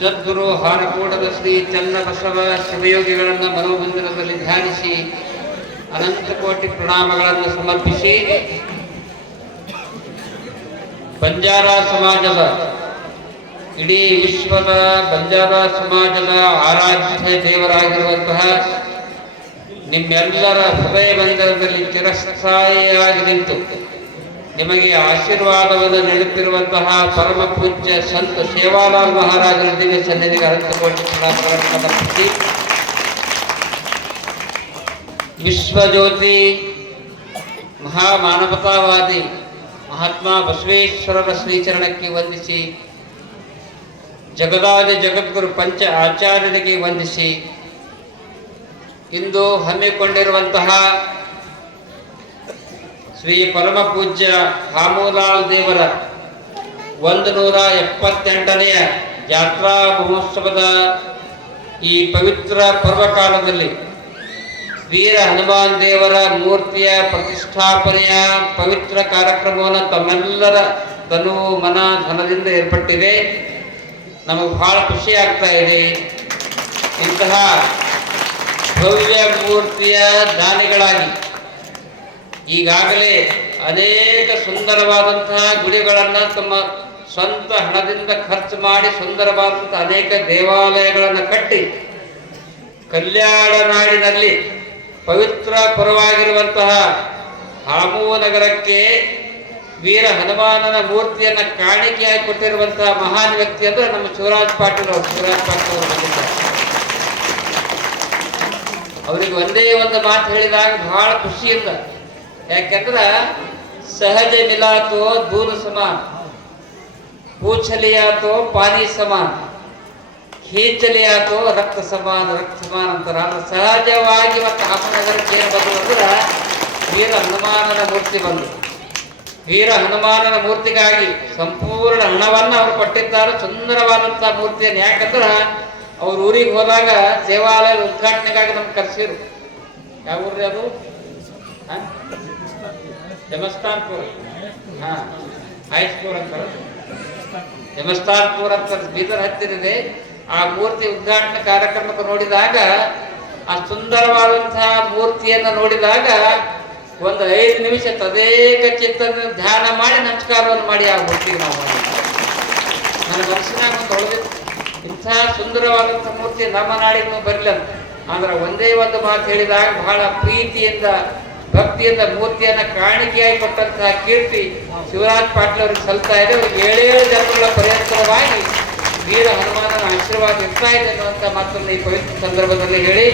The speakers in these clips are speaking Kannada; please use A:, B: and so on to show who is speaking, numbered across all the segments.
A: ಸದ್ಗುರು ಹಾರಕೋಟದ ಶ್ರೀ ಚನ್ನಬಸವ ಶಿವಯೋಗಿಗಳನ್ನು ಮನೋಮಂದಿರದಲ್ಲಿ ಧ್ಯಾನಿಸಿ ಅನಂತ ಕೋಟಿ ಪ್ರಣಾಮಗಳನ್ನು ಸಮರ್ಪಿಸಿ ಬಂಜಾರ ಸಮಾಜದ, ಇಡೀ ವಿಶ್ವದ ಬಂಜಾರ ಸಮಾಜದ ಆರಾಧ್ಯ ದೇವರಾಗಿರುವಂತಹ ನಿಮ್ಮೆಲ್ಲರ ಹೃದಯ ಮಂದಿರದಲ್ಲಿ ಚಿರಸ್ಥಾಯಿಯಾಗಿ ನಿಂತು ನಿಮಗೆ ಆಶೀರ್ವಾದವನ್ನು ನೀಡುತ್ತಿರುವಂತಹ ಪರಮ ಪೂಜ್ಯ ಸಂತ ಸೇವಾಲಾಲ್ ಮಹಾರಾಜರ ದಿವ್ಯ ಸನ್ನಿಧಿಗೆ ಅನಂತ ಕೋಟಿ ಪ್ರಣಾಮಗಳನ್ನು ಸಮರ್ಪಿಸಿ ವಿಶ್ವಜ್ಯೋತಿ, ಮಹಾಮಾನವತಾವಾದಿ ಮಹಾತ್ಮ ಬಸವೇಶ್ವರರ ಶ್ರೀಚರಣಕ್ಕೆ ವಂದಿಸಿ, ಜಗದಾದಿ ಜಗದ್ಗುರು ಪಂಚ ಆಚಾರ್ಯರಿಗೆ ವಂದಿಸಿ, ಇಂದು ಹಮ್ಮಿಕೊಂಡಿರುವಂತಹ ಶ್ರೀ ಪರಮ ಪೂಜ್ಯ ಹಾಮೂಲಾಲ್ ದೇವರ ಒಂದು ನೂರ ಎಪ್ಪತ್ತೆಂಟನೆಯ ಜಾತ್ರಾ ಮಹೋತ್ಸವದ ಈ ಪವಿತ್ರ ಪರ್ವಕಾಲದಲ್ಲಿ ವೀರ ಹನುಮಾನ್ ದೇವರ ಮೂರ್ತಿಯ ಪ್ರತಿಷ್ಠಾಪನೆಯ ಪವಿತ್ರ ಕಾರ್ಯಕ್ರಮವನ್ನು ತಮ್ಮೆಲ್ಲರ ತನು ಮನ ಧನದಿಂದ ಏರ್ಪಟ್ಟಿದೆ. ನಮಗೆ ಬಹಳ ಖುಷಿ ಆಗ್ತಾ ಇದೆ. ಇಂತಹ ಭವ್ಯ ಮೂರ್ತಿಯ ದಾನಿಗಳಾಗಿ ಈಗಾಗಲೇ ಅನೇಕ ಸುಂದರವಾದಂತಹ ಗುಡಿಗಳನ್ನು ತಮ್ಮ ಸ್ವಂತ ಹಣದಿಂದ ಖರ್ಚು ಮಾಡಿ ಸುಂದರವಾದಂತಹ ಅನೇಕ ದೇವಾಲಯಗಳನ್ನು ಕಟ್ಟಿ, ಕಲ್ಯಾಣ ನಾಡಿನಲ್ಲಿ ಪವಿತ್ರ ಪರವಾಗಿರುವಂತಹ ಹಾಮೂ ನಗರಕ್ಕೆ ವೀರ ಹನುಮಾನನ ಮೂರ್ತಿಯನ್ನು ಕಾಣಿಕೆಯಾಗಿ ಕೊಟ್ಟಿರುವಂತಹ ಮಹಾನ್ ವ್ಯಕ್ತಿ ಅಂದ್ರೆ ನಮ್ಮ ಶಿವರಾಜ್ ಪಾಟೀಲ್ ಅವರು. ಶಿವರಾಜ್ ಪಾಟೀಲ್ ಅವರು ಅವರಿಗೆ ಒಂದೇ ಒಂದು ಮಾತು ಹೇಳಿದಾಗ ಬಹಳ ಖುಷಿಯಿಂದ ಯಾಕೆಂದ್ರ ಸಹಜ ಮಿಲಾತೋ ದೂರ ಸಮಾನ ಪೂಚಲಿಯಾತೋ ಪಾನಿ ಸಮಾನ ಹೀಚಲಿಯಾತೋ ರಕ್ತ ಸಮಾನ ರಕ್ತ ಸಮಾನ ಅಂತಾರ. ಸಹಜವಾಗಿ ಮತ್ತು ಹಾಮನಗರಕ್ಕೆ ಏನು ಬಂದು ಅಂದ್ರೆ ವೀರ ಹನುಮಾನನ ಮೂರ್ತಿ ಬಂದು ವೀರ ಹನುಮಾನನ ಮೂರ್ತಿಗಾಗಿ ಸಂಪೂರ್ಣ ಹಣವನ್ನು ಅವರು ಕೊಟ್ಟಿದ್ದಾರೆ ಸುಂದರವಾದಂತಹ ಮೂರ್ತಿಯನ್ನು. ಯಾಕಂದ್ರೆ ಅವ್ರ ಊರಿಗೆ ಹೋದಾಗ ದೇವಾಲಯ ಉದ್ಘಾಟನೆಗಾಗಿ ನಮ್ಗೆ ಕರೆಸಿರು ಯಾವ ಊರ್ರಿ ಅದು? ಹ? ಜಮಸ್ತಾನ್ಪುರ ಹಾ, ಹೈಸ್ಕೂಲ್ ಅಂತ ಜಮಸ್ತಾನ್ಪುರ ಅಂತ ಬೀದರ್ ಹತ್ತಿರದೆ ಆ ಮೂರ್ತಿ ಉದ್ಘಾಟನಾ ಕಾರ್ಯಕ್ರಮಕ್ಕೆ ನೋಡಿದಾಗ, ಆ ಸುಂದರವಾದಂತಹ ಮೂರ್ತಿಯನ್ನು ನೋಡಿದಾಗ ಒಂದು ಐದು ನಿಮಿಷ ತದೇಕ ಚಿತ್ತದ ಧ್ಯಾನ ಮಾಡಿ ನಮಸ್ಕಾರವನ್ನು ಮಾಡಿ ಆ ಮೂರ್ತಿಗೆ ನಾವು. ನನ್ನ ಮನಸ್ಸಿನಾಗ ಒಂದು ಹೊಳೆದಿತ್ತು ಇಂಥ ಸುಂದರವಾದಂಥ ಮೂರ್ತಿ ನಮ್ಮ ನಾಡಿಗೂ ಬರಲಿಲ್ಲ ಅಂದ್ರೆ ಒಂದೇ ಒಂದು ಮಾತು ಹೇಳಿದಾಗ ಬಹಳ ಪ್ರೀತಿಯಿಂದ ಭಕ್ತಿಯಿಂದ ಮೂರ್ತಿಯನ್ನ ಕಾಣಿಕೆಯಾಗಿ ಕೊಟ್ಟಂತಹ ಕೀರ್ತಿ ಶಿವರಾಜ್ ಪಾಟೀಲ್ ಅವ್ರಿಗೆ ಸಲ್ತಾ ಇದೆ. ಅವ್ರಿಗೆ ಏಳೇಳು ಜನ್ಮಗಳ ಪರ್ಯಂತರವಾಗಿ ವೀರ ಹನುಮಾನನ ಆಶೀರ್ವಾದ ಇರ್ತಾ ಇದೆ ಅನ್ನುವಂಥ ಮಾತನ್ನು ಈ ಪವಿತ್ರ ಸಂದರ್ಭದಲ್ಲಿ ಹೇಳಿ.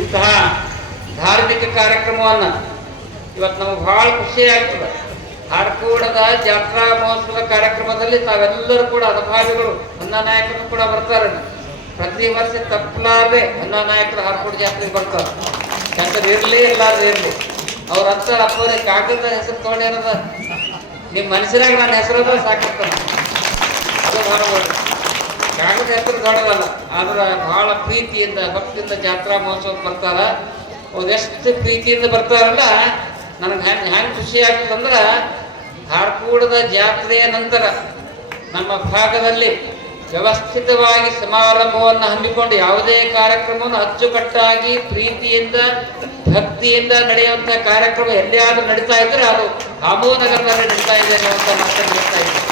A: ಇಂತಹ ಧಾರ್ಮಿಕ ಕಾರ್ಯಕ್ರಮವನ್ನ ಇವತ್ತು ನಮಗೆ ಬಹಳ ಖುಷಿ ಆಗ್ತದೆ. ಹಾರ್ಕೂಡದ ಜಾತ್ರಾ ಮಹೋತ್ಸವ ಕಾರ್ಯಕ್ರಮದಲ್ಲಿ ತಾವೆಲ್ಲರೂ ಕೂಡ ಅನುಭಾವಿಗಳು, ಅನ್ನ ನಾಯಕರು ಕೂಡ ಬರ್ತಾರೆ. ಪ್ರತಿ ವರ್ಷ ತಪ್ಪಲಾರದೆ ಅನ್ನ ನಾಯಕರು ಹಾರ್ಕೋಡ್ ಜಾತ್ರೆಗೆ ಬರ್ತಾರೆ. ಯಾಕಂದ್ರೆ ಇರ್ಲಿ ಇರ್ಲಾರ್ದು ಇರ್ಲಿ ಅವ್ರ ಹತ್ರ ಅಪ್ಪವ್ರೆ ಕಾಗದ ಹೆಸರು ತಗೊಂಡಿರೋದ ನಿಮ್ಮ ಮನಸ್ಸಿನಾಗ ನನ್ನ ಹೆಸರು ಅಂದ್ರೆ ಸಾಕಿರ್ತಾನೆ ಅದು ಕಾಗದ ಹೆಸರು ದೊಡ್ಡದಲ್ಲ, ಆದ್ರೆ ಬಹಳ ಪ್ರೀತಿಯಿಂದ, ಭಕ್ತಿಯಿಂದ ಜಾತ್ರಾ ಮಹೋತ್ಸವ ಬರ್ತಾರ. ಅವ್ರು ಎಷ್ಟು ಪ್ರೀತಿಯಿಂದ ಬರ್ತಾರಲ್ಲ, ನನಗೆ ಹೆಂಗೆ ಹೆಂಗೆ ಖುಷಿ ಆಗ್ತದಂದ್ರೆ ಧಾರಕೂಡದ ಜಾತ್ರೆಯ ನಂತರ ನಮ್ಮ ಭಾಗದಲ್ಲಿ ವ್ಯವಸ್ಥಿತವಾಗಿ ಸಮಾರಂಭವನ್ನು ಹಮ್ಮಿಕೊಂಡು ಯಾವುದೇ ಕಾರ್ಯಕ್ರಮವನ್ನು ಅಚ್ಚುಕಟ್ಟಾಗಿ ಪ್ರೀತಿಯಿಂದ, ಭಕ್ತಿಯಿಂದ ನಡೆಯುವಂತಹ ಕಾರ್ಯಕ್ರಮ ಎಲ್ಲಿಯಾದ್ರೂ ನಡೀತಾ ಇದ್ರೆ ಅದು ಅಮೋನಗರದಲ್ಲಿ ನಗರದಲ್ಲಿ ನಡೀತಾ ಇದೆ ಅನ್ನುವಂಥ ಮಾತನ್ನು ಹೇಳ್ತಾ ಇದ್ದಾರೆ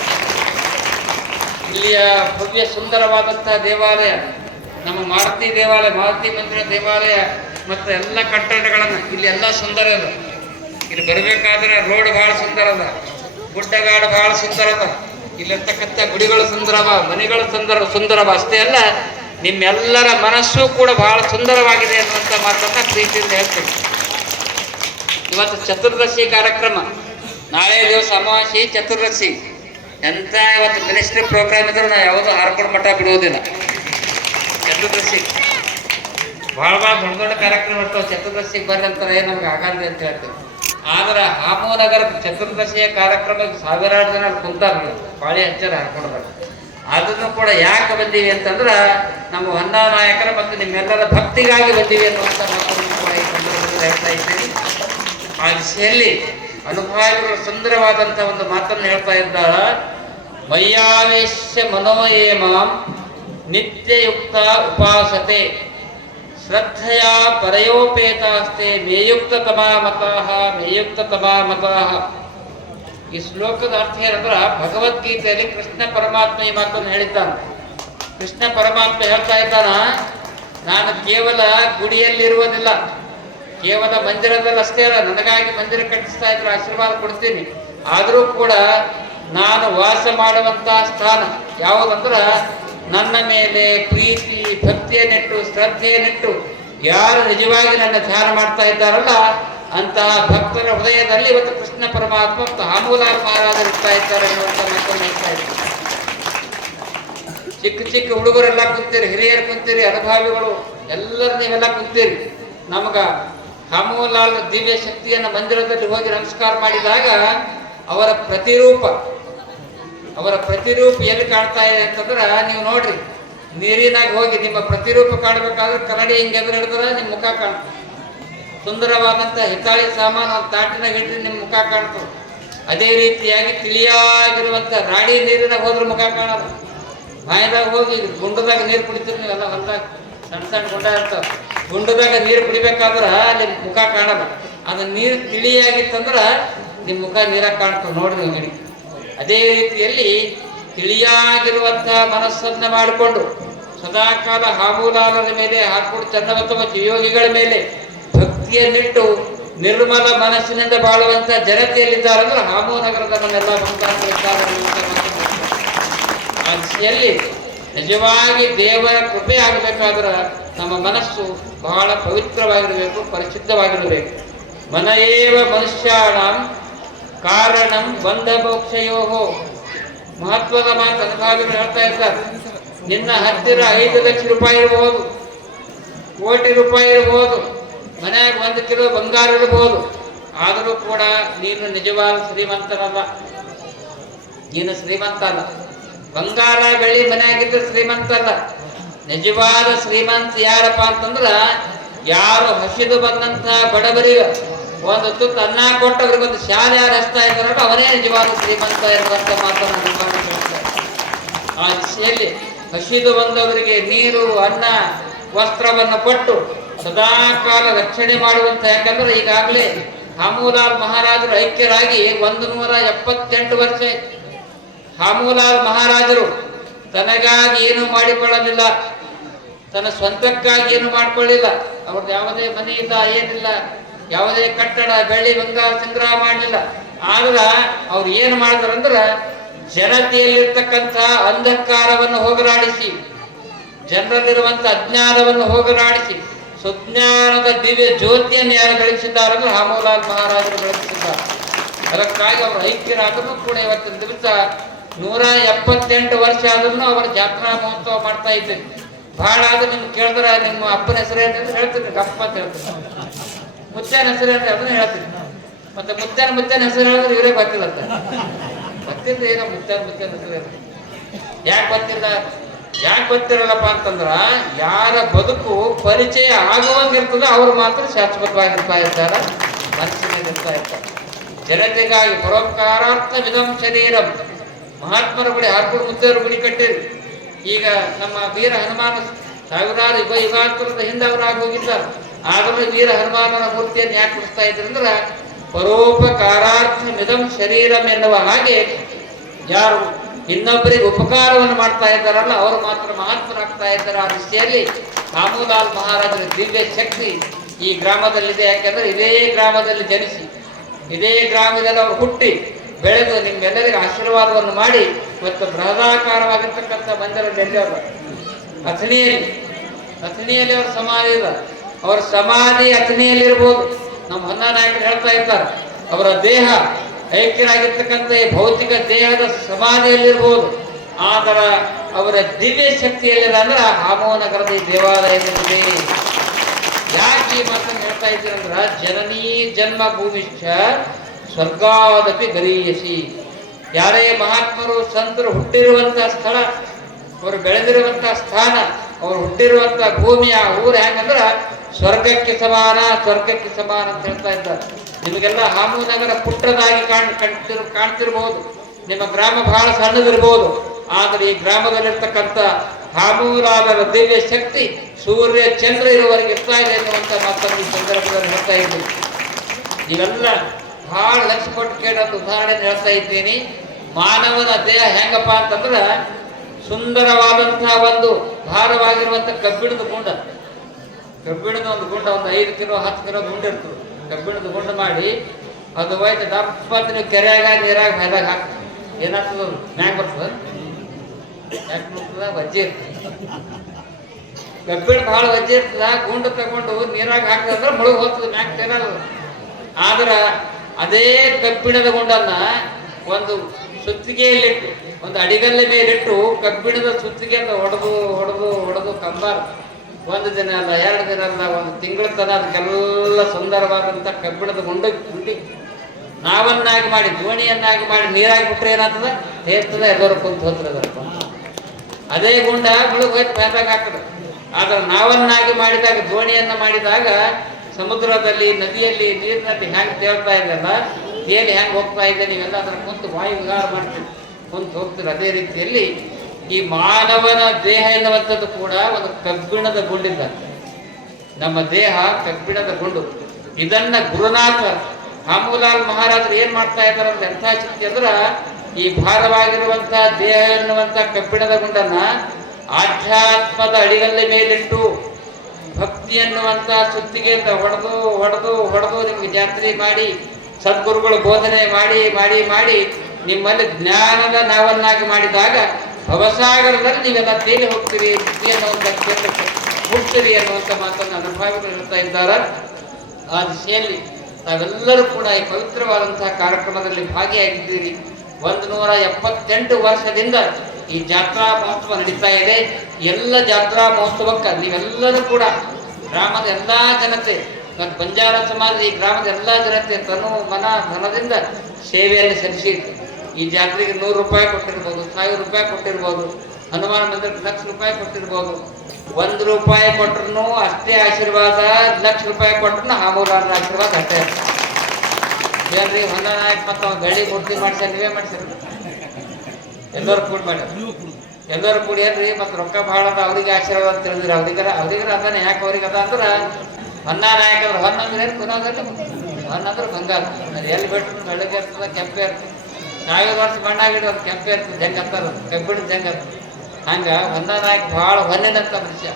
A: ಇಲ್ಲಿಯ ಭವ್ಯ ಸುಂದರವಾದಂತಹ ದೇವಾಲಯ, ನಮ್ಮ ಮಾರುತಿ ದೇವಾಲಯ, ಮಾರುತಿ ಮಂದಿರ ದೇವಾಲಯ, ಮತ್ತು ಎಲ್ಲ ಕಟ್ಟಡಗಳನ್ನು ಇಲ್ಲಿ ಎಲ್ಲ ಸುಂದರ ಅದ. ಇಲ್ಲಿ ಬರಬೇಕಾದ್ರೆ ರೋಡ್ ಭಾಳ ಸುಂದರ ಅದ. ಗುಡ್ಡಗಾಡು ಭಾಳ ಸುಂದರ ಅದ. ಇಲ್ಲಿರ್ತಕ್ಕಂಥ ಗುಡಿಗಳು ಸುಂದರವ ಮನೆಗಳು ಸುಂದರ ಸುಂದರವ ಅಷ್ಟೇ ಅಲ್ಲ, ನಿಮ್ಮೆಲ್ಲರ ಮನಸ್ಸು ಕೂಡ ಬಹಳ ಸುಂದರವಾಗಿದೆ ಅನ್ನುವಂಥ ಮಾತನ್ನ ಪ್ರೀತಿಯಿಂದ ಹೇಳ್ತೀನಿ. ಇವತ್ತು ಚತುರ್ದಶಿ ಕಾರ್ಯಕ್ರಮ. ನಾಳೆ ದಿವಸ ಅಮಾವಾಸ್ಯೆ, ಚತುರ್ದಶಿ. ಎಂಥ ಇವತ್ತು ಮಿನಿಸ್ಟ್ರಿ ಪ್ರೋಗ್ರಾಮ್ ಇದ್ರೆ ನಾವು ಯಾವುದೂ ಹಾರ್ಕೊಂಡು ಮಠ ಬಿಡುವುದಿಲ್ಲ. ಚತುರ್ದಶಿ. ಭಾಳ ಭಾಳ ದೊಡ್ಡ ದೊಡ್ಡ ಕಾರ್ಯಕ್ರಮ ಇರ್ತಾವೆ. ಚತುರ್ದಶಿಗೆ ಬರ್ರಿ ಅಂತಾರೆ ನಮ್ಗೆ ಆಗಲ್ಲ ಅಂತ ಹೇಳ್ತೀವಿ ಆದ್ರೆ ಆಮೋನಗರದ ಚತುರ್ದಶಿಯ ಕಾರ್ಯಕ್ರಮಕ್ಕೆ ಸಾವಿರಾರು ಜನ ಕುಂತಾರ. ಪಾಳಿ ಹಚ್ಚರ ಹಾಕೊಂಡ್ರೆ ಅದನ್ನು ಕೂಡ ಯಾಕೆ ಬಂದೀವಿ ಅಂತಂದ್ರೆ, ನಮ್ಮ ಹೊನ್ನ ನಾಯಕರ ಮತ್ತು ನಿಮ್ಮೆಲ್ಲರ ಭಕ್ತಿಗಾಗಿ ಬಂದೀವಿ ಅನ್ನುವಂಥ ಮಾತನ್ನು ಕೂಡ ಈ ಸಂದರ್ಭದಲ್ಲಿ ಹೇಳ್ತಾ ಇದ್ದೀನಿ. ಆ ದಿಶೆಯಲ್ಲಿ ಅನುಭಾವಿಗಳು ಸುಂದರವಾದಂಥ ಒಂದು ಮಾತನ್ನು ಹೇಳ್ತಾ ಇದ್ದ ಮಯ್ಯಾವೇಶ್ಯ ಮನೋಯೇಮ ನಿತ್ಯಯುಕ್ತ ಉಪಾಸತೆ ಶ್ರದ್ಧೆಯ ಪರಯೋಪೇತಾಸ್ತೆ ಮೇಯುಕ್ತತಮಾ ಮತಃ ಮೇಯುಕ್ತತಮಾ ಮತಃ ಈ ಶ್ಲೋಕದ ಅರ್ಥ ಏನಂದ್ರೆ ಭಗವದ್ಗೀತೆಯಲ್ಲಿ ಕೃಷ್ಣ ಪರಮಾತ್ಮ ಈ ಮಾತನ್ನು ಹೇಳಿದ್ದಾನೆ. ಕೃಷ್ಣ ಪರಮಾತ್ಮ ಹೇಳ್ತಾ ಇದ್ದಾನ, ನಾನು ಕೇವಲ ಗುಡಿಯಲ್ಲಿರುವುದಿಲ್ಲ. ಕೇವಲ ಮಂದಿರದಲ್ಲಿ ಅಷ್ಟೇ ಅಲ್ಲ, ನನಗಾಗಿ ಮಂದಿರ ಕಟ್ಟಿಸ್ತಾ ಇದ್ರೆ ಆಶೀರ್ವಾದ ಕೊಡ್ತೀನಿ. ಆದರೂ ಕೂಡ ನಾನು ವಾಸ ಮಾಡುವಂತಹ ಸ್ಥಾನ ಯಾವುದಂದ್ರೆ ನನ್ನ ಮೇಲೆ ಪ್ರೀತಿ, ಭಕ್ತಿಯನ್ನಿಟ್ಟು, ಶ್ರದ್ಧೆಯನ್ನಿಟ್ಟು ಯಾರು ನಿಜವಾಗಿ ನನ್ನ ಧ್ಯಾನ ಮಾಡ್ತಾ ಇದ್ದಾರಲ್ಲ, ಅಂತಹ ಭಕ್ತರ ಹೃದಯದಲ್ಲಿ ಇವತ್ತು ಕೃಷ್ಣ ಪರಮಾತ್ಮ ಮತ್ತು ಮಹಾರಾಜರು ಇರ್ತಾ ಇದ್ದಾರೆ ಅನ್ನುವಂಥ ಇದ್ದಾರೆ ಚಿಕ್ಕ ಚಿಕ್ಕ ಹುಡುಗರೆಲ್ಲ ಕುಂತೀರಿ, ಹಿರಿಯರು ಕುಂತೀರಿ, ಅನುಭಾವಿಗಳು, ಎಲ್ಲರೂ ನೀವೆಲ್ಲ ಕುಂತೀರಿ. ನಮಗ ಹಾಮೂಲಾಲ್ ದಿವ್ಯ ಶಕ್ತಿಯನ್ನ ಮಂದಿರದಲ್ಲಿ ಹೋಗಿ ನಮಸ್ಕಾರ ಮಾಡಿದಾಗ ಅವರ ಪ್ರತಿರೂಪ ಅವರ ಪ್ರತಿರೂಪ ಎಲ್ಲಿ ಕಾಣ್ತಾ ಇದೆ ಅಂತಂದ್ರೆ, ನೀವು ನೋಡ್ರಿ, ನೀರಿನಾಗ ಹೋಗಿ ನಿಮ್ಮ ಪ್ರತಿರೂಪ ಕಾಣಬೇಕಾದ್ರೆ ಕನ್ನಡಿ ಹಿಂಗೆ ಎದುರು ಹಿಡಿದ್ರೆ ನಿಮ್ಮ ಮುಖ ಕಾಣ್ತದೆ. ಸುಂದರವಾದಂಥ ಹಿತಾಳಿ ಸಾಮಾನು ಒಂದು ತಾಟಿನಾಗ ಹಿಡಿದ್ರೆ ನಿಮ್ಮ ಮುಖ ಕಾಣ್ತದೆ. ಅದೇ ರೀತಿಯಾಗಿ ತಿಳಿಯಾಗಿರುವಂಥ ರಾಡಿ ನೀರಿನಾಗ ಹೋದ್ರೆ ಮುಖ ಕಾಣೋದು ಬಾಯಿದಾಗ ಹೋಗಿ ಗುಂಡದಾಗ ನೀರು ಕುಡಿತೀರಿ ನೀವೆಲ್ಲ ಹೊಲದಾಗ ಸಣ್ಣ ಸಣ್ಣ ಗುಂಡ ಇರ್ತಾವ. ಗುಂಡದಾಗ ನೀರು ಕುಡಿಬೇಕಾದ್ರೆ ನಿಮ್ಮ ಮುಖ ಕಾಣಲ್ಲ. ಅದು ನೀರು ತಿಳಿಯಾಗಿತ್ತಂದ್ರೆ ನಿಮ್ಮ ಮುಖ ನೀರಾಗ ಕಾಣ್ತದೆ ನೋಡ್ರಿ ನೀವು ಅದೇ ರೀತಿಯಲ್ಲಿ ತಿಳಿಯಾಗಿರುವಂತಹ ಮನಸ್ಸನ್ನ ಮಾಡಿಕೊಂಡು ಸದಾಕಾಲ ಹಾಮೂಲಾಲರ ಮೇಲೆ ಹಾಕೊಂಡು ಚನ್ನವತ್ತಮ ಯೋಗಿಗಳ ಮೇಲೆ ಭಕ್ತಿಯನ್ನಿಟ್ಟು ನಿರ್ಮಲ ಮನಸ್ಸಿನಿಂದ ಬಾಳುವಂತ ಜನತೆಯಲ್ಲಿದ್ದಾರಂದ್ರೆ ಹಾಮೂ ನಗರದ ದಿಶೆಯಲ್ಲಿ ನಿಜವಾಗಿ ದೇವರ ಕೃಪೆ ಆಗಬೇಕಾದ್ರೆ ನಮ್ಮ ಮನಸ್ಸು ಬಹಳ ಪವಿತ್ರವಾಗಿರಬೇಕು, ಪರಿಶುದ್ಧವಾಗಿರಬೇಕು. ಮನ ಏವ ಮನುಷ್ಯಾಣಂ ಕಾರಣಂ ಬಂಧ ಮೋಕ್ಷಯೋ ಮಹತ್ವದ ಮಾತು ಅದಕ್ಕಾಗಿ ಹೇಳ್ತಾ ಇದ್ದಾರೆ ನಿನ್ನ ಹತ್ತಿರ ಐದು ಲಕ್ಷ ರೂಪಾಯಿ ಇರಬಹುದು ಕೋಟಿ ರೂಪಾಯಿ ಇರಬಹುದು ಮನೆಯಾಗ ಒಂದು ಕಿಲೋ ಬಂಗಾರ ಇರಬಹುದು ಆದರೂ ಕೂಡ ನೀನು ನಿಜವಾದ ಶ್ರೀಮಂತನಲ್ಲ. ನೀನು ಶ್ರೀಮಂತ ಅಲ್ಲ ಬಂಗಾರ ಬೆಳ್ಳಿ ಮನೆಯಾಗಿದ್ದರೆ ಶ್ರೀಮಂತ ಅಲ್ಲ ನಿಜವಾದ ಶ್ರೀಮಂತ ಯಾರಪ್ಪ ಅಂತಂದ್ರ, ಯಾರು ಹಸಿದು ಬಂದಂತಹ ಬಡವರಿಗೆ ಒಂದು ತುತ್ತು ಅನ್ನ ಕೊಟ್ಟವ್ರಿಗೆ ಒಂದು ಶಾಲೆ ಯಾರು ಹಚ್ತಾ ಅವನೇ ನಿಜವಾದ ಶ್ರೀಮಂತ ಇರುವಂತ ಮಾತನ್ನು ನಿರ್ಮಾಣ ಆ ದಿಶೆಯಲ್ಲಿ ಹಸಿದು ಬಂದವರಿಗೆ ನೀರು, ಅನ್ನ, ವಸ್ತ್ರವನ್ನು ಕೊಟ್ಟು ಸದಾಕಾಲ ರಕ್ಷಣೆ ಮಾಡುವಂತ ಯಾಕಂದ್ರೆ ಈಗಾಗಲೇ ಹಾಮೂಲಾಲ್ ಮಹಾರಾಜರು ಐಕ್ಯರಾಗಿ ಒಂದು ನೂರ ಎಪ್ಪತ್ತೆಂಟು ವರ್ಷ. ಹಾಮೂಲಾಲ್ ಮಹಾರಾಜರು ತನಗಾಗಿ ಏನು ಮಾಡಿಕೊಳ್ಳಲಿಲ್ಲ. ತನ್ನ ಸ್ವಂತಕ್ಕಾಗಿ ಏನು ಮಾಡಿಕೊಳ್ಳಿಲ್ಲ ಅವ್ರದ್ದು ಯಾವುದೇ ಮನೆ ಇಲ್ಲ, ಏನಿಲ್ಲ. ಯಾವುದೇ ಕಟ್ಟಡ, ಬೆಳ್ಳಿ ಬಂಗಾರ ಸಂಗ್ರಹ ಮಾಡಲಿಲ್ಲ. ಆದ್ರ ಅವ್ರು ಏನು ಮಾಡಿದ್ರಂದ್ರ ಜನತೆಯಲ್ಲಿರ್ತಕ್ಕಂಥ ಅಂಧಕಾರವನ್ನು ಹೋಗಲಾಡಿಸಿ ಜನರಲ್ಲಿರುವಂತ ಅಜ್ಞಾನವನ್ನು ಹೋಗಲಾಡಿಸಿ, ಸುಜ್ಞಾನದ ದಿವ್ಯ ಜ್ಯೋತಿಯನ್ನು ಯಾರು ಬೆಳೆಸಿದ್ದಾರಂದ್ರೆ ಹಾಮೂಲಾಲ್ ಮಹಾರಾಜರು ಬೆಳೆಸಿದ್ದಾರೆ ಅದಕ್ಕಾಗಿ ಅವರು ಐಕ್ಯರಾದರೂ ಕೂಡ ಇವತ್ತಿನ ದಿವಸ ನೂರ ಎಪ್ಪತ್ತೆಂಟು ವರ್ಷ ಆದ್ರೂ ಅವರ ಜಾತ್ರಾ ಮಹೋತ್ಸವ ಮಾಡ್ತಾ ಇದ್ದೇವೆ. ಬಹಳ ಆದ್ರೆ ನಿಮ್ಗೆ ಕೇಳಿದ್ರೆ ನಿಮ್ಮ ಅಪ್ಪನ ಹೆಸರೇನು ಅಂತ ಹೇಳ್ತೀನಿ, ಗಪ್ಪ ಹೇಳ್ತೀನಿ. ಮುತ್ತನ ಹೆಸರು ಹೇಳ್ರಿ ಅದನ್ನ ಹೇಳ್ತೀನಿ. ಮತ್ತೆ ಮುತ್ತನ ಮುತ್ತನ ಹೆಸರು ಹೇಳಿದ್ರೆ ಇವರೇ ಅಂತ ಗೊತ್ತಿಲ್ಲ ಏನ ಮುತ್ತನ ಮುತ್ತನ ಹೆಸರು. ಯಾಕೆ ಗೊತ್ತಿಲ್ಲ ಯಾಕೆ ಗೊತ್ತಿರಲ್ಲಪ್ಪ ಅಂತಂದ್ರ ಯಾರ ಬದುಕು ಪರಿಚಯ ಆಗುವಂಗಿರ್ತದೆ ಅವ್ರು ಮಾತ್ರ ಶಾಶ್ವತವಾಗಿರ್ತಾ ಇರ್ತಾರೆ ಮನಸ್ಸಿನಾಗಿರ್ತಾ ಇರ್ತಾ ಇರ್ತಾರೆ. ಜನತೆಗಾಗಿ ಪರೋಪಕಾರಾರ್ಥ ವಿಧಂ ಶರೀರಂ. ಮಹಾತ್ಮರ ಗುಡಿ ಆರ್ಕೂರು ಮುದ್ದರ ಗುಡಿ ಕಟ್ಟಿರಿ. ಈಗ ನಮ್ಮ ವೀರ ಹನುಮಾನ ಸಾವಿರಾರು ಯುಗ ಯುಗಾಂತರದ ಹಿಂದೆ ಅವರಾಗಿ ಹೋಗಿದ್ದಾರೆ. ಆದರೂ ವೀರ ಹನುಮಾನನ ಮೂರ್ತಿಯನ್ನು ಯಾಕೆ ಬಿಡಿಸ್ತಾ ಅಂದ್ರೆ ಪರೋಪಕಾರಾರ್ಥ ಮಿದಂ ಶರೀರಂ ಎನ್ನುವ ಹಾಗೆ ಯಾರು ಇನ್ನೊಬ್ಬರಿಗೆ ಉಪಕಾರವನ್ನು ಮಾಡ್ತಾ ಇದ್ದಾರಲ್ಲ, ಅವರು ಮಾತ್ರ ಮಹಾತ್ಮರಾಗ್ತಾ ಇದ್ದಾರೆ ಆ ದೃಷ್ಟಿಯಲ್ಲಿ ಕಾಮೋದಾಲ್ ಮಹಾರಾಜರ ದಿವ್ಯ ಶಕ್ತಿ ಈ ಗ್ರಾಮದಲ್ಲಿದೆ. ಯಾಕೆಂದ್ರೆ ಇದೇ ಗ್ರಾಮದಲ್ಲಿ ಜನಿಸಿ, ಇದೇ ಗ್ರಾಮದಲ್ಲಿ ಅವರು ಹುಟ್ಟಿ ಬೆಳೆದು ನಿಮ್ಮೆಲ್ಲರಿಗೂ ಆಶೀರ್ವಾದವನ್ನು ಮಾಡಿ ಇವತ್ತು ಬೃಹದಾಕಾರವಾಗಿರ್ತಕ್ಕಂಥ ಮಂದಿರ ಅವರು. ಅಥಣಿಯಲ್ಲಿ ಅಥಣಿಯಲ್ಲಿ ಅವರು ಸಮಾಧಿ ಇಲ್ಲ ಅವರ ಸಮಾಧಿ ಅಗ್ನಿಯಲ್ಲಿರ್ಬೋದು ನಮ್ಮ ಹೊನ್ನಾಯಕರು ಹೇಳ್ತಾ ಇರ್ತಾರೆ, ಅವರ ದೇಹ ಐಕ್ಯರಾಗಿರ್ತಕ್ಕಂಥ ಈ ಭೌತಿಕ ದೇಹದ ಸಮಾಧಿಯಲ್ಲಿರ್ಬೋದು. ಆದರೆ ಅವರ ದಿವ್ಯ ಶಕ್ತಿಯಲ್ಲಿಲ್ಲ ಅಂದ್ರೆ ಹಾಮೋನಗರದ ಈ ದೇವಾಲಯದಲ್ಲಿದೆ ಯಾಕೆ ಈ ಮಾತನ್ನು ಹೇಳ್ತಾ ಇದ್ದೀರಂದ್ರ ಜನನೀ ಜನ್ಮ ಭೂಮಿಶ್ಚ ಸ್ವರ್ಗಾದಪಿ ಗರೀಯಸಿ. ಯಾರೇ ಮಹಾತ್ಮರು ಸಂತರು ಹುಟ್ಟಿರುವಂತಹ ಸ್ಥಳ, ಅವರು ಬೆಳೆದಿರುವಂತಹ ಸ್ಥಾನ, ಅವರು ಹುಟ್ಟಿರುವಂತಹ ಭೂಮಿ ಆ ಊರು ಹೆಂಗಂದ್ರ ಸ್ವರ್ಗಕ್ಕೆ ಸಮಾನ ಸ್ವರ್ಗಕ್ಕೆ ಸಮಾನ ಅಂತ ಹೇಳ್ತಾ ಇದ್ದಾರೆ. ನಿಮಗೆಲ್ಲ ಹಾಮೂನಗರ ಪುಟ್ಟದಾಗಿ ಕಾಣ್ ಕಾಣ್ತಿರ್ ಕಾಣ್ತಿರ್ಬೋದು. ನಿಮ್ಮ ಗ್ರಾಮ ಬಹಳ ಸಣ್ಣದಿರ್ಬೋದು. ಆದ್ರೆ ಈ ಗ್ರಾಮದಲ್ಲಿರ್ತಕ್ಕಂಥ ಹಾಮೂರಾದರ ದಿವ್ಯ ಶಕ್ತಿ ಸೂರ್ಯ ಚಂದ್ರ ಇರುವವರೆಗೆ ಇರ್ತಾ ಇದೆ ಅನ್ನುವಂಥ ಮಾತನ್ನು ಈ ಸಂದರ್ಭದಲ್ಲಿ ಹೇಳ್ತಾ ಇದ್ದೀನಿ. ಇವೆಲ್ಲ ಬಹಳ ಲಕ್ಷ ಕೊಟ್ಟು ಕೇಳೋದು ಉದಾಹರಣೆ ಹೇಳ್ತಾ ಇದ್ದೀನಿ. ಮಾನವನ ದೇಹ ಹೆಂಗಪ್ಪ ಅಂತಂದ್ರೆ ಸುಂದರವಾದಂತಹ ಒಂದು ಭಾರವಾಗಿರುವಂತ ಕಬ್ಬಿಣದ ಗುಂಡ. ಕಬ್ಬಿಣದ ಒಂದು ಗುಂಡ, ಒಂದು ಐದು ಕಿಲೋ, ಹತ್ತು ಕಿಲೋ ಗುಂಡ ಇರ್ತದೆ. ಕಬ್ಬಿಣದ ಗುಂಡ ಮಾಡಿ ಅದು ಒಯ್ದು ದಪ್ಪ ಅಂತ ನೀವು ಕೆರೆಯಾಗ ನೀರಾಗ ಮೇಲಾಗ ಹಾಕ್ತೀವಿ ಏನಾಗ್ತದ ಮ್ಯಾಗ ಬರ್ತದ. ಯಾಕೆ ವಜ್ಜೆ ಇರ್ತದೆ. ಕಬ್ಬಿಣ ಬಹಳ ವಜ್ಜೆ ಇರ್ತದ, ಗುಂಡು ತಗೊಂಡು ನೀರಾಗ ಹಾಕಿದ್ರೆ ಮುಳುಗ್ ಹೋಗ್ತದೆ, ಮ್ಯಾಗ ತೆರಲ್ಲ ಆದ್ರೆ ಅದೇ ಕಬ್ಬಿಣದ ಗುಂಡನ್ನ ಒಂದು ಸುತ್ತಿಗೆಯಲ್ಲಿಟ್ಟು, ಒಂದು ಅಡಿಗಲ್ಲ ಮೇಲಿಟ್ಟು ಕಬ್ಬಿಣದ ಸುತ್ತಿಗೆಯನ್ನು ಹೊಡೆದು ಹೊಡೆದು ಹೊಡೆದು ಕಂಬಾರ. ಒಂದು ದಿನ ಅಲ್ಲ, ಎರಡು ದಿನ ಅಲ್ಲ, ಒಂದು ತಿಂಗಳ ತನ ಅದಕ್ಕೆಲ್ಲ ಸುಂದರವಾದಂಥ ಕಬ್ಬಿಣದ ಗುಂಡ ಗುಂಡಿ. ನಾವನ್ನಾಗಿ ಮಾಡಿ ದೋಣಿಯನ್ನಾಗಿ ಮಾಡಿ ನೀರಾಗಿ ಬಿಟ್ರೆ ಏನಾಗ್ತದೆ? ತೇರ್ತದ, ಎಲ್ಲರೂ ಕುಂತು ಹೋದ್ರದಪ್ಪ ಅದೇ ಗುಂಡ ಬಿಳು ಹೋಯ್ತು ಪ್ಯಾಪಾಗ ಹಾಕ್ತದೆ. ಆದ್ರೆ ನಾವನ್ನಾಗಿ ಮಾಡಿದಾಗ ದೋಣಿಯನ್ನು ಮಾಡಿದಾಗ ಸಮುದ್ರದಲ್ಲಿ, ನದಿಯಲ್ಲಿ ನೀರಿನಲ್ಲಿ ಹೆಂಗ್ ತೇಳ್ತಾ ಇದ್ದಲ್ಲ ಏನು ಹೆಂಗ್ ಹೋಗ್ತಾ ಇದ್ದೆ ನೀವೆಲ್ಲ ಅದನ್ನು ಕುಂತು ವಾಯು ವಿಹಾರ ಮಾಡ್ತೀವಿ ಕುಂತು ಹೋಗ್ತೀರ. ಅದೇ ರೀತಿಯಲ್ಲಿ ಈ ಮಾನವನ ದೇಹ ಎನ್ನುವಂಥದ್ದು ಕೂಡ ಒಂದು ಕಬ್ಬಿಣದ ಗುಂಡಿಂದ ನಮ್ಮ ದೇಹ ಕಬ್ಬಿಣದ ಗುಂಡು. ಇದನ್ನ ಗುರುನಾಥ ಹಾಮೂಲಾಲ್ ಮಹಾರಾಜರು ಏನ್ ಮಾಡ್ತಾ ಇದ್ದಾರೆ ಅಂದ್ರೆ ಎಂಥ ಶಕ್ತಿ ಅಂದ್ರ ಈ ಭಾರವಾಗಿರುವಂತಹ ದೇಹ ಎನ್ನುವಂತ ಕಬ್ಬಿಣದ ಗುಂಡನ್ನ ಆಧ್ಯಾತ್ಮದ ಅಡಿಗಲ್ಲ ಮೇಲಿಟ್ಟು ಭಕ್ತಿ ಎನ್ನುವಂತಹ ಸುತ್ತಿಗೆ ಅಂತ ಹೊಡೆದು ಹೊಡೆದು ಹೊಡೆದು ನಿಮ್ಗೆ ಜಾತ್ರೆ ಮಾಡಿ, ಸದ್ಗುರುಗಳು ಬೋಧನೆ ಮಾಡಿ ಮಾಡಿ ಮಾಡಿ ನಿಮ್ಮಲ್ಲಿ ಜ್ಞಾನದ ನಾವನ್ನಾಗಿ ಮಾಡಿದಾಗ ಭವಸಾಗರದಲ್ಲಿ ನೀವೆಲ್ಲ ತೇಲಿ ಹೋಗ್ತೀರಿ ಅನ್ನುವಂಥ ಹೋಗ್ತೀರಿ ಅನ್ನುವಂಥ ಮಾತನ್ನು ಅನುಭವಿಗಳು ಹೇಳ್ತಾ ಇದ್ದಾರೆ. ಆ ದಿಶೆಯಲ್ಲಿ ತಾವೆಲ್ಲರೂ ಕೂಡ ಈ ಪವಿತ್ರವಾದಂತಹ ಕಾರ್ಯಕ್ರಮದಲ್ಲಿ ಭಾಗಿಯಾಗಿದ್ದೀರಿ. ಒಂದು ನೂರ ಎಪ್ಪತ್ತೆಂಟು ವರ್ಷದಿಂದ ಈ ಜಾತ್ರಾ ಮಹೋತ್ಸವ ನಡೀತಾ ಇದೆ. ಎಲ್ಲ ಜಾತ್ರಾ ಮಹೋತ್ಸವಕ್ಕೆ ನೀವೆಲ್ಲರೂ ಕೂಡ ಗ್ರಾಮದ ಎಲ್ಲಾ ಜನತೆ ಮತ್ತು ಬಂಜಾರ ಸಮಾಜ ಈ ಗ್ರಾಮದ ಎಲ್ಲಾ ಜನತೆ ತನು ಮನ ಧನದಿಂದ ಸೇವೆಯನ್ನು ಸಲ್ಲಿಸಿ ಈ ಜಾತ್ರೆಗೆ ನೂರು ರೂಪಾಯಿ ಕೊಟ್ಟಿರ್ಬೋದು. ಸಾವಿರ ರೂಪಾಯಿ ಕೊಟ್ಟಿರ್ಬೋದು. ಹನುಮಾನ ಮಂದಿರಕ್ಕೆ ಲಕ್ಷ ರೂಪಾಯಿ ಕೊಟ್ಟಿರ್ಬೋದು. ಒಂದು ರೂಪಾಯಿ ಕೊಟ್ರು ಅಷ್ಟೇ ಆಶೀರ್ವಾದ ಲಕ್ಷ ರೂಪಾಯಿ ಕೊಟ್ರು ಹಾಮೂರಾರ ಆಶೀರ್ವಾದ ಅಷ್ಟೇ. ಏನ್ರಿ ಹೊಂದ ನಾಯಕ್ ಮತ್ತು ಗಳ್ಳಿ ಮೂರ್ತಿ ಮಾಡ್ಸ್ಯಾರ ನೀವೇ ಮಾಡ್ಸ್ಯಾರ ಎಲ್ಲರೂ ಕೂಡಿ ಮಾಡ್ಯಾರ ಎಲ್ಲರೂ ಕೂಡಿ ಏನ್ರಿ, ಮತ್ತು ರೊಕ್ಕ ಭಾಳ ಅದ ಅವ್ರಿಗೆ ಆಶೀರ್ವಾದ ತಿಳಿದ್ರಿ. ಅವ್ರಿಗಾರ ಅವ್ರಿಗಾರ ಅದಾನೆ, ಯಾಕೆ ಅವ್ರಿಗೆ ಅದ ಅಂದ್ರೆ ಹೊನ್ನ ನಾಯಕ ಅಂದ್ರೆ ಹೊನ್ನ ಅಂದ್ರೆ ಬಂಗಾರ. ಎಲ್ಲಿ ಬಿಟ್ರು ಬೆಳಗ್ಗೆ ಇರ್ತದ, ಕೆಂಪೆ ಇರ್ತದೆ. ಸಾವಿರ ವರ್ಷ ಬಣ್ಣಾಗಿಡೋ ಒಂದು ಕೆಂಪೆ ಇರ್ತದೆ, ಜಂಗ ಅಂತಾರ ಕಬ್ಬಿಣದ ಹಂಗೆ ಹಂಗ ಹೊನ್ನ ನಾಯಕ ಭಾಳ ಹೊನ್ನಿನಂತ ಮನುಷ್ಯ.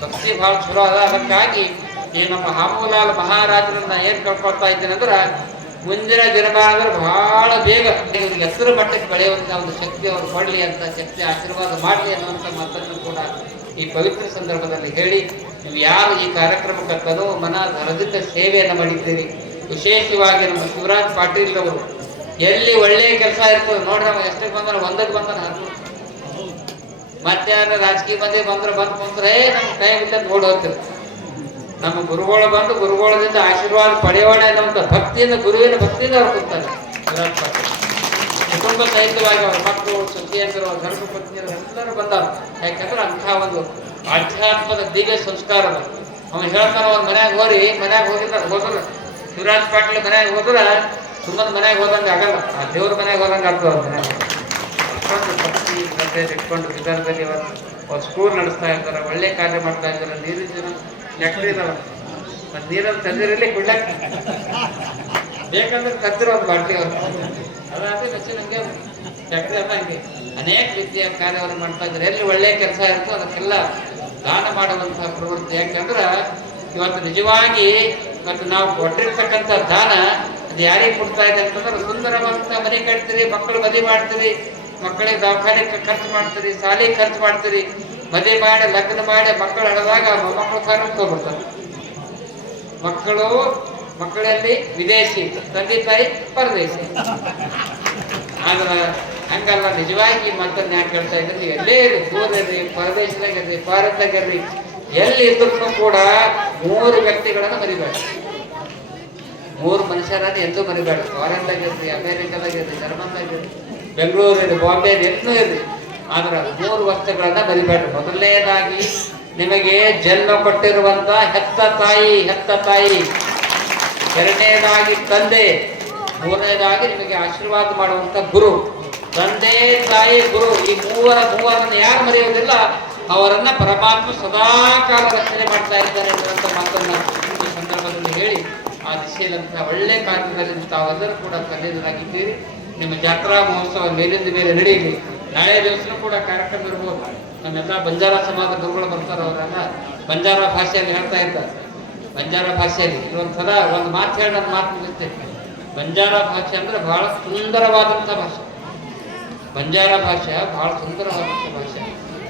A: ಭಕ್ತಿ ಭಾಳ ಚಲೋ ಅದ. ಅದಕ್ಕಾಗಿ ಈ ನಮ್ಮ ಹಾಮೂಲಾಲ್ ಮಹಾರಾಜರನ್ನ ಏನು ಕಳ್ಕೊಳ್ತಾ ಇದ್ದೀನಿ ಅಂದ್ರೆ, ಮುಂದಿನ ದಿನಮಾನದಲ್ಲಿ ಬಹಳ ಬೇಗ ಹೆಸರು ಮಟ್ಟಕ್ಕೆ ಬೆಳೆಯುವಂತ ಒಂದು ಶಕ್ತಿ ಅವರು ಕೊಡಲಿ ಅಂತ ಶಕ್ತಿ ಆಶೀರ್ವಾದ ಮಾಡಲಿ ಅನ್ನುವಂಥ ಮಾತನ್ನು ಕೂಡ ಈ ಪವಿತ್ರ ಸಂದರ್ಭದಲ್ಲಿ ಹೇಳಿ, ನೀವು ಯಾರು ಈ ಕಾರ್ಯಕ್ರಮಕ್ಕೆ ತನೋ ಮನ ಧನದಿಂದ ಸೇವೆಯನ್ನು ಮಾಡಿದ್ದೀರಿ. ವಿಶೇಷವಾಗಿ ನಮ್ಮ ಶಿವರಾಜ್ ಪಾಟೀಲ್ ಅವರು ಎಲ್ಲಿ ಒಳ್ಳೆಯ ಕೆಲಸ ಇರ್ತದೆ ನೋಡ್ರಿ ನಾವು ಎಷ್ಟೇ ಬಂದ್ರೆ ಒಂದಕ್ಕೆ ಬಂದ್ರೆ ಹತ್ತು. ಮತ್ತೆ ರಾಜಕೀಯ ಮಂದಿ ಬಂದ್ರೆ ಬಂದು ಬಂದ್ರೆ ನಮ್ಗೆ ಟೈಮ್ ಇಲ್ಲ ನೋಡಿ ನಮ್ಮ ಗುರುಗಳು ಬಂದು ಗುರುಗಳದಿಂದ ಆಶೀರ್ವಾದ ಪಡೆಯೋಣ ಅನ್ನುವಂಥ ಭಕ್ತಿಯಿಂದ, ಗುರುವಿನ ಭಕ್ತಿಯಿಂದ ಅವ್ರು ಪಾಟೀಲ್. ಕುಟುಂಬ ಸಹಿತವಾಗಿ ಅವ್ರ ಮಕ್ಕಳು ಸುದ್ದಿಯಂದರು ಅವ್ರ ಪತ್ನಿಯರು ಎಲ್ಲರೂ ಬಂದವರು. ಯಾಕಂದ್ರೆ ಅಂಥ ಒಂದು ಆಧ್ಯಾತ್ಮದ ದಿವ್ಯ ಸಂಸ್ಕಾರ ಅವರು ಅವ ಹೇಳ್ತಾನ ಅವ್ರ ಮನ್ಯಾಗ ಹೋರಿ, ಮನ್ಯಾಗ ಹೋಗಿದ್ರೆ ಹೋದ್ರೆ. ಶಿವರಾಜ್ ಪಾಟೀಲ್ ಮನ್ಯಾಗ ಹೋದ್ರ ಸುಮ್ಮನೆ ಮನೆಗೆ ಹೋದಂಗೆ ಆಗಲ್ಲ. ಆ ದೇವ್ರ ಮನೆಗೆ ಹೋದಂಗೆ ಆಗ್ತದೆ ಮನ್ಯಾಗ ಅಷ್ಟೊಂದು ಭಕ್ತಿ, ಶ್ರದ್ಧೆ ಇಟ್ಕೊಂಡು ವಿಧಾನದಲ್ಲಿ ಅವ್ರು ಸ್ಕೂಲ್ ನಡೆಸ್ತಾ ಇರ್ತಾರೆ ಒಳ್ಳೆ ಕಾರ್ಯ ಮಾಡ್ತಾ ಇದ್ದಾರೆ ನೀರಿನ ಜನ ಫ್ಯಾಕ್ಟ್ರಿ ಇದಾವೆ ಮತ್ತು ನೀರಲ್ಲಿ ತಂದಿರಲಿ ಕುಡ್ಲಕ್ಕೆ ಬೇಕಂದ್ರೆ ಕತ್ತಿರೋ ಒಂದು ಬಾಟ್ಲಿ ಅವರು. ಅದಾದ್ರೆ ಹೆಚ್ಚಿನ ನಂಗೆ ಫ್ಯಾಕ್ಟ್ರಿ ಅನೇಕ ರೀತಿಯ ಕಾರ್ಯವನ್ನು ಮಾಡ್ತಾ ಇದ್ದಾರೆ. ಎಲ್ಲಿ ಒಳ್ಳೆಯ ಕೆಲಸ ಇರುತ್ತೋ ಅದಕ್ಕೆಲ್ಲ ದಾನ ಮಾಡುವಂತಹ ಪ್ರವೃತ್ತಿ. ಯಾಕಂದ್ರೆ ಇವತ್ತು ನಿಜವಾಗಿ ಇವತ್ತು ನಾವು ಕೊಟ್ಟಿರ್ತಕ್ಕಂಥ ದಾನ ಅದು ಯಾರಿಗೆ ಕೊಡ್ತಾ ಇದೆ ಅಂತಂದ್ರೆ ಸುಂದರವಂತ ಮನೆ ಕಟ್ತೀರಿ, ಮಕ್ಕಳು ಮದುವೆ ಮಾಡ್ತೀರಿ ಮಕ್ಕಳಿಗೆ ದವಾಖಾನೆ ಖರ್ಚು ಮಾಡ್ತೀರಿ, ಶಾಲೆಗೆ ಖರ್ಚು ಮಾಡ್ತೀರಿ, ಮದುವೆ ಮಾಡಿ, ಲಗ್ನ ಮಾಡಿ, ಮಕ್ಕಳು ಹಡದಾಗ ಮಕ್ಕಳು ಕಾರಣಕ್ಕೆ ಮಕ್ಕಳು ಮಕ್ಕಳಲ್ಲಿ ವಿದೇಶಿ ತಂದೆ ತಾಯಿ ಪರದೇಶಿ. ಆದ್ರ ಹಂಗಲ್ಲ ನಿಜವಾಗಿ ಮಾತನ್ನ ಯಾಕೆ ಹೇಳ್ತಾ ಇದ್ರಿ ಎಲ್ಲೇ ಇರಿ ದೂರ ಇರ್ರಿ ಪರದೇಶದಾಗ ಇರ್ರಿ ಭಾರತದಾಗ ಇರ್ರಿ ಎಲ್ಲಿ ಇದ್ರು ಕೂಡ ಮೂರು ವ್ಯಕ್ತಿಗಳನ್ನ ಮರಿಬೇಡ. ಮೂರು ಮನುಷ್ಯರನ್ನು ಎಂದೂ ಮರಿಬೇಡ ಫಾರಿನ್ದಾಗ ಇರ್ರಿ ಅಮೇರಿಕಾದಾಗ ಇರ್ರಿ ಜರ್ಮನ್ದಾಗ ಇರ್ರಿ ಬೆಂಗಳೂರು ಇರ್ರಿ ಬಾಂಬೆ ಎಲ್ಲೂ ಇರ್ರಿ ಆದ್ರೆ ಮೂರು ವಸ್ತುಗಳನ್ನ ಬರಿಬೇಡ್ರಿ. ಮೊದಲನೇದಾಗಿ ನಿಮಗೆ ಜನ್ಮ ಕೊಟ್ಟಿರುವಂತ ಹೆತ್ತ ತಾಯಿ ಹೆತ್ತ ತಾಯಿ. ಎರಡನೇದಾಗಿ ತಂದೆ. ಮೂರನೇದಾಗಿ ನಿಮಗೆ ಆಶೀರ್ವಾದ ಮಾಡುವಂತ ಗುರು. ತಂದೆ, ತಾಯಿ, ಗುರು. ಈ ಮೂವರ ಮೂವರನ್ನು ಯಾರು ಮರೆಯುವುದಿಲ್ಲ? ಅವರನ್ನ ಪರಮಾತ್ಮ ಸದಾ ಕಾಲ ರಕ್ಷಣೆ ಮಾಡ್ತಾ ಇದ್ದಾರೆ ಅನ್ನುವಂಥ ಮಾತನ್ನ ಈ ಸಂದರ್ಭದಲ್ಲಿ ಹೇಳಿ ಆ ದಿಶೆಯಲ್ಲಂತಹ ಒಳ್ಳೆ ಕಾರ್ಯದಲ್ಲಿ ತಾವೆಲ್ಲರೂ ಕೂಡ ಕಲಿಯಲಾಗಿದ್ದೀರಿ ನಿಮ್ಮ ಜಾತ್ರಾ ಮಹೋತ್ಸವ ಮೇಲಿಂದ ಮೇಲೆ ನಡೆಯಲಿ. ನಾಳೆ ದಿವಸನೂ ಕೂಡ ಕಾರ್ಯಕ್ರಮ ಇರ್ಬೋದು. ನಮ್ಮೆಲ್ಲ ಬಂಜಾರ ಸಮಾಜ ಗುರುಗಳು ಬರ್ತಾರೆ ಅವರೆಲ್ಲ. ಬಂಜಾರ ಭಾಷೆಯಲ್ಲಿ ಹೇಳ್ತಾ ಇರ್ತಾರೆ. ಬಂಜಾರ ಭಾಷೆಯಲ್ಲಿ. ಇನ್ನೊಂದ್ಸಲ ಒಂದು ಮಾತು ಹೇಳಿ ನನ್ನ ಮಾತು ಮುಗಿಸ್ತೇನೆ. ಬಂಜಾರ ಭಾಷೆ ಅಂದ್ರೆ ಬಹಳ ಸುಂದರವಾದಂಥ ಭಾಷೆ. ಬಂಜಾರ ಭಾಷೆ ಬಹಳ ಸುಂದರವಾದಂಥ ಭಾಷೆ.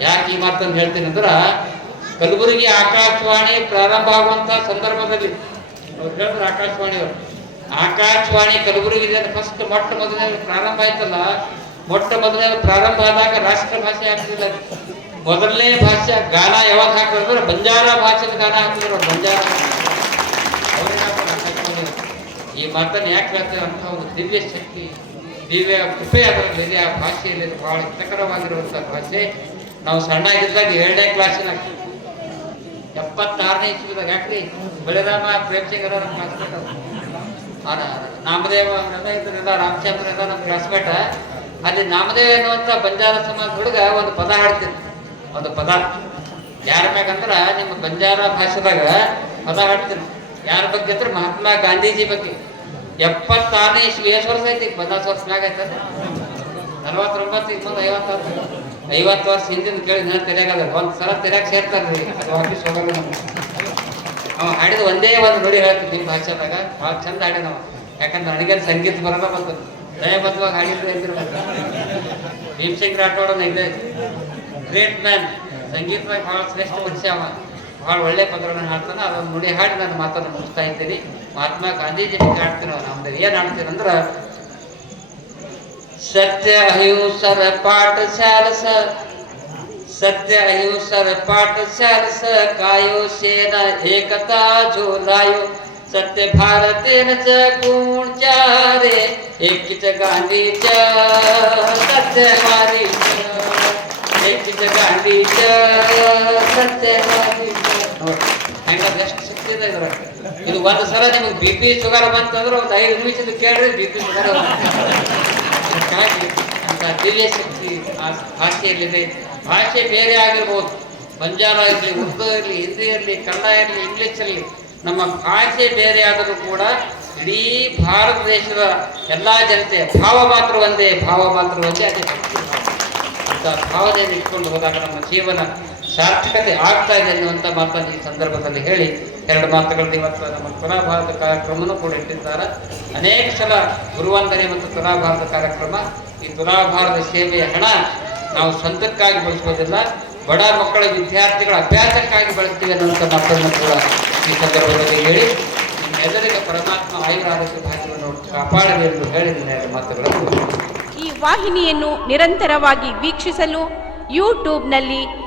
A: ಯಾಕೆ ಈ ಮಾತನ್ನು ಹೇಳ್ತೀನಿ ಅಂದ್ರೆ ಕಲಬುರಗಿ ಆಕಾಶವಾಣಿ ಪ್ರಾರಂಭ ಆಗುವಂಥ ಸಂದರ್ಭದಲ್ಲಿ ಅವ್ರು ಹೇಳಿದ್ರು ಆಕಾಶವಾಣಿಯವರು? ಆಕಾಶವಾಣಿ ಕಲಬುರಗಿ ಫಸ್ಟ್ ಮೊಟ್ಟ ಮೊದಲನೇ ಪ್ರಾರಂಭ ಆಯ್ತಲ್ಲ? ಮೊಟ್ಟ ಮೊದಲನೇ ಪ್ರಾರಂಭ ಆದಾಗ ರಾಷ್ಟ್ರ ಭಾಷೆ ಆಗ್ತಿಲ್ಲ. ಮೊದಲನೇ ಭಾಷೆ ಗಾನ ಯಾವಾಗ ಹಾಕಿದ್ರೆ ಬಂಜಾರ ಭಾಷೆದ ಗಾನ ಹಾಕಿದ್ರು ಬಂಜಾರ ಭಾಷೆ. ಈ ಮಾತನ್ನು ಯಾಕೆ ಹೇಳ್ತೇವೆ ಅಂತ ಒಂದು ದಿವ್ಯ ಶಕ್ತಿ, ದಿವ್ಯ ಕೃಪೆ ಅದರಲ್ಲಿ ಆ ಭಾಷೆಯಲ್ಲಿ ಬಹಳ ಹಿತಕರವಾಗಿರುವಂಥ ಭಾಷೆ. ನಾವು ಸಣ್ಣ ಇದ್ದಾಗ ಎರಡನೇ ಕ್ಲಾಸಿನಾಗ ಎಪ್ಪತ್ತಾರನೇ ಇಸ್ವಿದಾಗ ಯಾಕ್ರಿ? ಬಳಿರಾಮ ಪ್ರೇಮ್ಸಿಂಗ್ ಅವರ ನಮ್ಮ ಕ್ಲಾಸ್ಮೇಟ್ ನಾಮದೇವ ಅವರೆಲ್ಲ ಇದ್ರೆಲ್ಲ, ರಾಮಚಂದ್ರ ಎಲ್ಲ ನಮ್ಮ ಕ್ಲಾಸ್ಮೇಟ ಅಲ್ಲಿ ನಾಮದೇವ ಎನ್ನುವಂಥ ಬಂಜಾರ ಸಮಾಜ ಹುಡುಗ ಒಂದು ಪದ ಹಾಡ್ತೀನಿ ಒಂದು ಪದ. ಯಾರ ಮ್ಯಾಗಂದ್ರ ನಿಮ್ಮ ಬಂಜಾರ ಭಾಷೆದಾಗ ಪದ ಹಾಡ್ತೀನಿ ಯಾರ ಬಗ್ಗೆ ಅಂದ್ರೆ ಮಹಾತ್ಮ ಗಾಂಧೀಜಿ ಬಗ್ಗೆ. ಎಪ್ಪತ್ತಾರನೇ ಇಸ್ವಿ, ಎಷ್ಟು ವರ್ಷ ಐತಿ ಪಚಾಸ್ ವರ್ಷ ಮ್ಯಾಗ ಆಯ್ತದ ನಲವತ್ತೊಂಬತ್ತು ಐವತ್ತಾರು. ಐವತ್ತು ವರ್ಷ ಹಿಂದಿನ ಕೇಳಿ ನಾನು ತೆರೆಯಾಗಲ್ಲ ಒಂದು ಸಲ ತೆರೆಯಾಗ ಸೇರ್ತಾರ್ರಿ ಅದು ಆಫೀಸ್ ಹೋಗಲ್ಲ ಅವ ಹಾಡಿದ ಒಂದೇ ಒಂದು ನುಡಿ ಹೇಳ್ತೀನಿ ನಿಮ್ಮ ಭಾಷೆದಾಗ. ಭಾಳ ಚಂದ ಹಾಡಿದ ಯಾಕಂದ್ರೆ ನನಗೆ ಸಂಗೀತ ಬರಲ್ಲ ಬಂತು ದಯಬದ್ಧವಾಗಿ ಹಾಡಿದ್ರೆ ಹೆಂಗಿರ್ಬೇಕು ಭೀಮಸಿಂಗ್ ರಾಠೋಡನ ಇದೆ ಗ್ರೇಟ್ ಮ್ಯಾನ್ ಸಂಗೀತವಾಗಿ ಭಾಳ ಶ್ರೇಷ್ಠ ಮನುಷ್ಯ ಅವ. ಬಹಳ ಒಳ್ಳೆ ಪದಗಳನ್ನು ಹಾಡ್ತಾನೆ. ಅದೊಂದು ನುಡಿ ಹಾಡಿ ನಾನು ಮಾತನ್ನು ಮುಗಿಸ್ತಾ ಇದ್ದೀನಿ. ಮಹಾತ್ಮ ಗಾಂಧೀಜಿ ಹಾಡ್ತೀನಿ ನಮ್ದು ಏನು ಹಾಡ್ತೀನಿ ಅಂದ್ರೆ सत्य अहिंसर पाठशाल स सत्य अहिंसर पाठशाल स कायो सेन एकता झोलायो सत्य भारतेन च गुणचारे एकीच गांधीच सत्यवादी एकीच गांधीच ಸತ್ಯವಾದಿ ಹೆಂಗ ಎಷ್ಟು ಶಕ್ತಿ ಇದೆ ಇದ್ರಾಗ. ಇದು ಒಂದು ಸಲ ನಿಮಗೆ ಬಿ ಪಿ ಶುಗರ್ ಬಂತಂದ್ರೆ ಒಂದು ಐದು ನಿಮಿಷದ ಕೇಳ್ರಿ ಬಿ ಪಿ ಶುಗರ್ ಅದಕ್ಕಾಗಿ ಅಂತ ದಿವ್ಯ ಶಕ್ತಿ ಭಾಷೆಯಲ್ಲಿದೆ. ಭಾಷೆ ಬೇರೆ ಆಗಿರ್ಬೋದು. ಬಂಜಾರ ಇರಲಿ, ಉರ್ದು ಇರಲಿ, ಹಿಂದಿ ಇರಲಿ, ಕನ್ನಡ ಇರಲಿ ಇಂಗ್ಲಿಷ್ ಇರಲಿ, ನಮ್ಮ ಭಾಷೆ ಬೇರೆ ಆದರೂ ಕೂಡ ಇಡೀ ಭಾರತ ದೇಶದ ಎಲ್ಲ ಜನತೆ ಭಾವ ಮಾತ್ರ ಒಂದೇ, ಭಾವ ಮಾತ್ರ ಒಂದೇ, ಅದೇ ಅಂತ ಭಾವನೆಯನ್ನು ಇಟ್ಕೊಂಡು ಹೋದಾಗ ನಮ್ಮ ಜೀವನ ಸಾರ್ಥಕತೆ ಆಗ್ತಾ ಇದೆ ಅನ್ನುವಂಥ ಮಾತನ್ನು ಈ ಸಂದರ್ಭದಲ್ಲಿ ಹೇಳಿ ಎರಡು ಮಾತುಗಳು ಇವತ್ತು ನಮ್ಮ ತುಲಾಭಾರತ ಕಾರ್ಯಕ್ರಮನೂ ಕೂಡ ಇಟ್ಟಿದ್ದಾರೆ. ಅನೇಕ ಸಲ ಗುರುವಂದನೆ ಮತ್ತು ತುಲಾಭಾರತ ಕಾರ್ಯಕ್ರಮ, ಈ ತುಲಾಭಾರತ ಸೇವೆಯ ಹಣ ನಾವು ಸ್ವಂತಕ್ಕಾಗಿ ಬಳಸುವುದಿಲ್ಲ ಬಡ ಮಕ್ಕಳ ವಿದ್ಯಾರ್ಥಿಗಳ ಅಭ್ಯಾಸಕ್ಕಾಗಿ ಬಳಸ್ತೀವಿ ಅನ್ನುವಂಥ ಮಾತನ್ನು ಕೂಡ ಈ ಸಂದರ್ಭದಲ್ಲಿ ಹೇಳಿ, ನಿಮ್ಮೆಲ್ಲರಿಗೆ ಪರಮಾತ್ಮ ಆಯುರ ಆರೋಗ್ಯ ಭಾಗ್ಯವನ್ನು ಕಾಪಾಡಲಿ ಎಂದು ಹೇಳಿ ಎರಡು ಮಾತುಗಳನ್ನು
B: ಈ ವಾಹಿನಿಯನ್ನು ನಿರಂತರವಾಗಿ ವೀಕ್ಷಿಸಲು ಯೂಟ್ಯೂಬ್ನಲ್ಲಿ